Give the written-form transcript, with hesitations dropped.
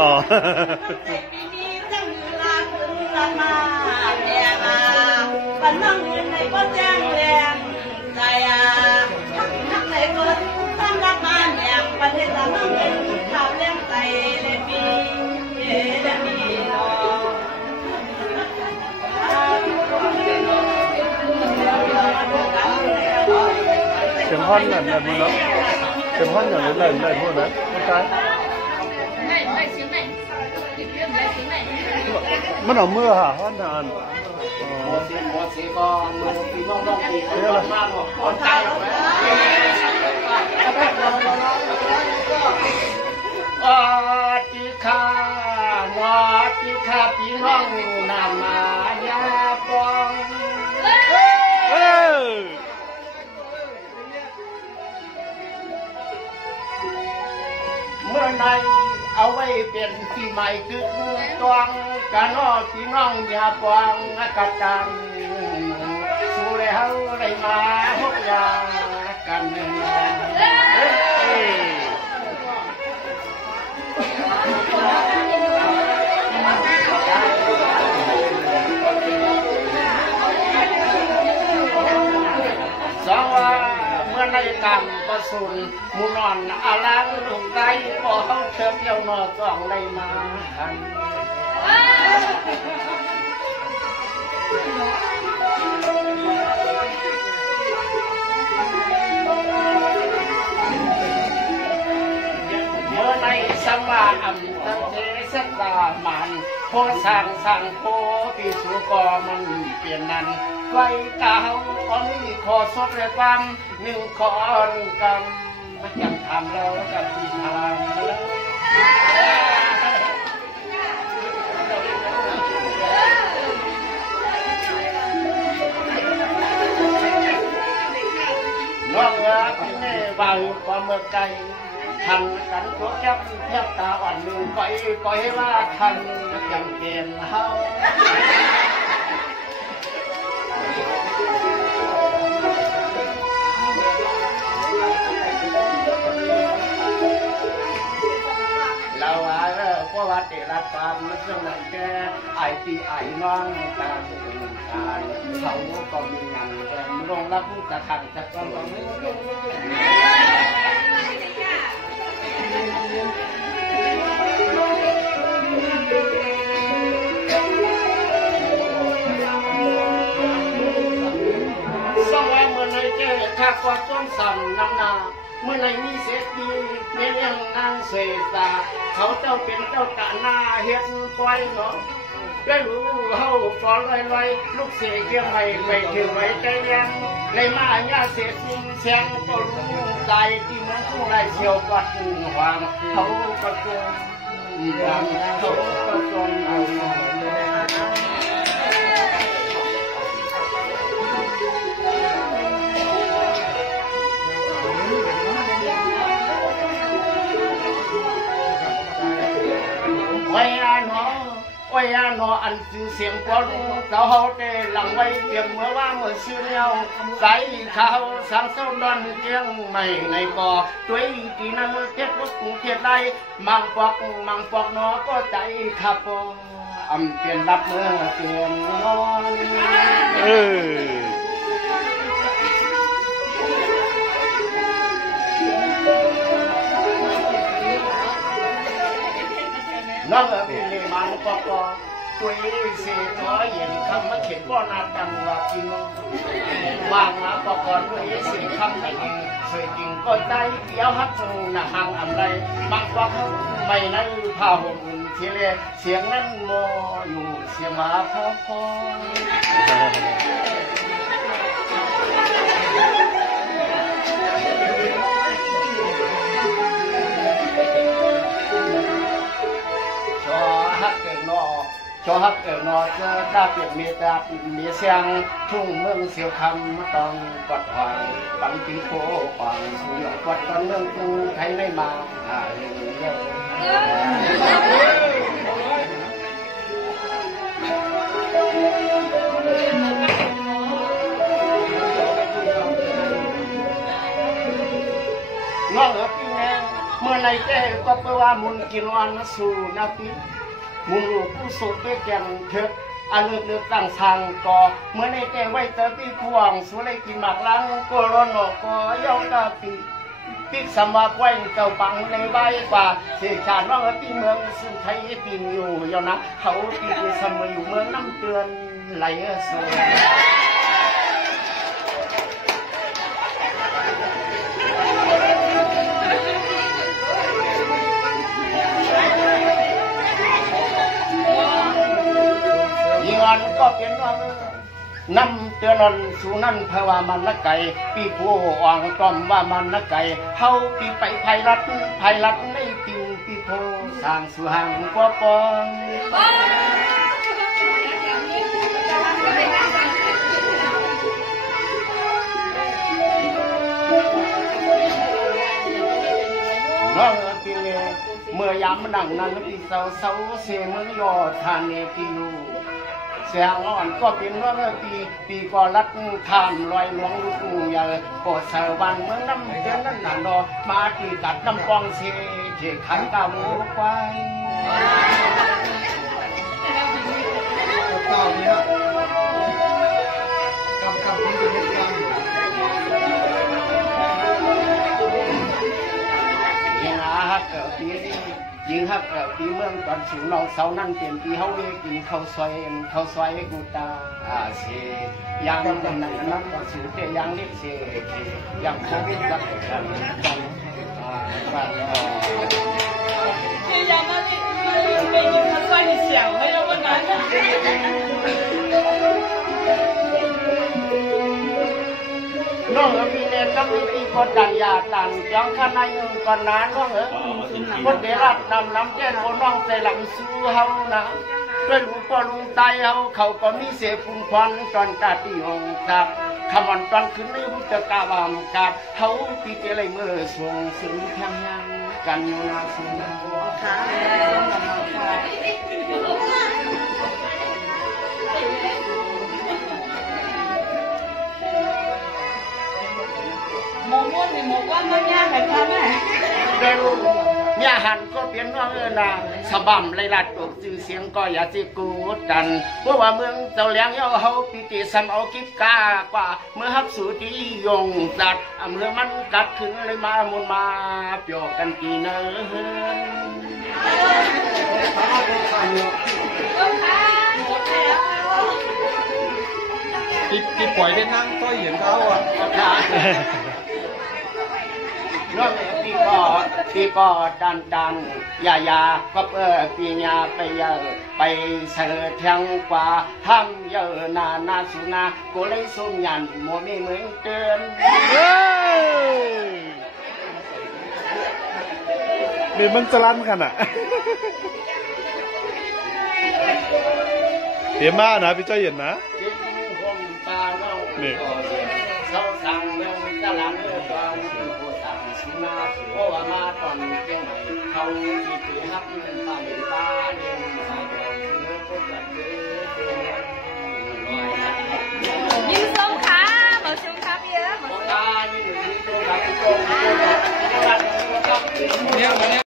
อ๋อปีนี้จังลาคืนลามาแม่มาบ้านน้องเงินในก็แจ้งแรงใจทั้งในก็ตั้งรักมาแม่ประเทศน้องเงินข่าวเลี้ยงใจเลยปีเลยปีน้องเสียงพ่อนแบบนั้นเนาะเสียงพ่อนอย่างนี้เลยพวกนั้นไม่ใช่มันเอาเมื่อฮะพ่อนนานหมอเสียก็มือปีน้องปีมากอ่อนใจติขาหมอติขาปีน้องนามายาปองเมื่อในเอาไว้เป็นปีใหม่คือตวงกันนอพี่น้องอย่าปองกระจังสู้แล้วได้มาพบยากันหนึ่งสองว่าเมื่อในกรรมประสุนมูนอนอาลังลูกไก่พอเขาเชิญเยาวนอสองในมาทันเมื่อในสังวาอันตั้งเทสัตามันโพสั่งโพปีสุกอมันเปลี่ยนนั้นไว้กาวอันนี้ขอสดเลยความหนึ่งขอหนึ่งกรรมไม่จำทำแล้วกับปีทางน้องรักแม่บ่าวความเมื่อไกลทันกันตัวแก้วเทียบตาอ่อนหนึ่งก้อยว่าทันยังเกณฑ์เฮาเราเพราะว่าเตะรับความมันสมัยแก่ไอตีไอน้องตาเป็นการเขาก็มีงานแต่ลงรับผู้กระทำจะต้องต้องสวัสดิ์เมื่อในเจ้าข้ากอดต้นสั่นน้ำนาเมื่อในมีเศรษฐีเลี้ยงนางเศรษฐาเขาเจ้าเป็นเจ้าตาหน้าเฮ็ดปล่อยเนาะได้รู้เฮาปล่อยลูกเสียเกี่ยงไม่ถือไว้ใจแรงในมาญาเสียสิ้นเสียงก็รู้ใจที่มันผู้ไรเชียววัดหวางเขาก็จนเขาก็จนเอาไว้อาหนออันสื่อเสียงกว่ารู้เจ้าเฮาได้หลังไว้เตรียมเมื่อว่าเมื่อซื้อเลี้ยวใส่ข้าวสังเสาดอนเจียงไม่ในก่อด้วยตีนั้นเทียบรถกรุงเทียบได้มังปอกหนอก็ใจขับอำเปลี่ยนรับเมื่อเปลี่ยนนอนน้องพี่เลมันปอกคุยเสียจอยเย็นคำมาเขียนก็นาดังว่าจริงบางนะปอกด้วยเสียคำไม่จริงเสียจริงก็ใจเดียวฮัดหนักหังอะไรบางปอกไม่นั้นผ้าห่มเทียเลเสียงนั้นโมอยู่เสียมาพอcho hấp ở nó đa biệt mía sang thung mương siêu khăm toàn quạt hoàng bắn tí phố hoàng nhỏ quạt con mương thấy đây mà nó ở phía เมื่อ ในแก่ก็แปลว่ามุนกินวันสู่นาทีมุนลูกผู้สุขได้แก่งเถิดอันเลือกตั้งทางก่อเมื่อในแก่ไว้เตอปีพวงสุเลยกินหมากล้างก็ร้อนออกก็ย่องกะปีปิกสำว่าไว้เจ้าปังในใบกว่าเสียชาติว่าปีเมืองซึ่งไทยปีนอยู่ยาวนะเขาปีเสมออยู่เมืองน้ำเตือนไหลสวยยิงอันก็เป็นว่าน้ำเตือนนสู่นั่นเพราะว่ามันละไก่ปีผู้อ่างต้อมว่ามันละไก่เฮาปีไปไพรัดในปิงปีโพสร้างสู่ห่างกว่าปองน้องปีเมื่อยามนั่งนั้นปีเสาเสเมืองยอทานเนติยูเสียงอ่อนก็เป็นว่าปีก็รัดข้ามลอยหลวงลูกใหญ่โปรดสวรรค์เมืองน้ำเดือนนั้นน่ะดอมาตีกัดน้ำปองเสียเจ็ขันกาหมูควายยิงฮักปีเมืองก่อนสู่น้องเสานั่นเปลี่ยนปีเฮาเวกินข้าวซอยกูตาเสียยังนั้นก็สู่เตยังเล็กเสียยังโควิดกันว่าที่ยังไม่กินข้าวซอยในเสียงไม่รู้ว่านั้นน้องมีเนี่ยก็มีปีกดดันยาตันยังข้าในก่อนนั้นน้องคนเดรัดน้ำแก้นคนน้องใจหลังสู้เฮานะด้วยลูกก็ลุงตายเขาก็มีเสียฝุ่นควันตอนตาตีหงกับคำวันตอนขึ้นลืมจะกาบามกับเขาปีเจริญเมื่อส่งซึ่งแข่งยังกันอยู่นาสุนค่ะมองว่ามีมองว่ามันยากแต่ค่ะแม่เร็วเนี่ยหันก็เปลี่ยนว่านาสบัมเลยลัดตกจื่อเสียงก็อย่าจิกูดันเพราะว่าเมืองเจ้าเลี้ยงเฮาปีติสำเอากิบกากว่าเมื่อฮับสู่ที่ยงจัดเมื่อมันกัดขึ้นเลยมามุนมาเปียกกันกี่เนินที่ปล่อยได้นั่งก็เห็นเขาอ่ะน้องปีก็ดันยาก็ปีญาไปไปเสือเทียงกว่าทำเยอะนาสุนาก็เลยสุ่มยันโมมีเหมือนเดิมนี่มันจะลั่นกันอ่ะเดี๋ยวมานะพี่เจ้าเย็นนะนี่เขาสั่งเมืองจะลังเรื่องการสื่อผู้สั่งสุนาเพราะว่ามาตอนเจ้าไหนเขาที่ถือฮับเป็นป่าเลี้ยงป่าเลี้ยงสายเดียวเนื้อพวกแบบเนื้อยิงส้มค่ะหมอชมครับเยอะหมอชมนี่หนึ่งตัวแบบตัวเนี่ย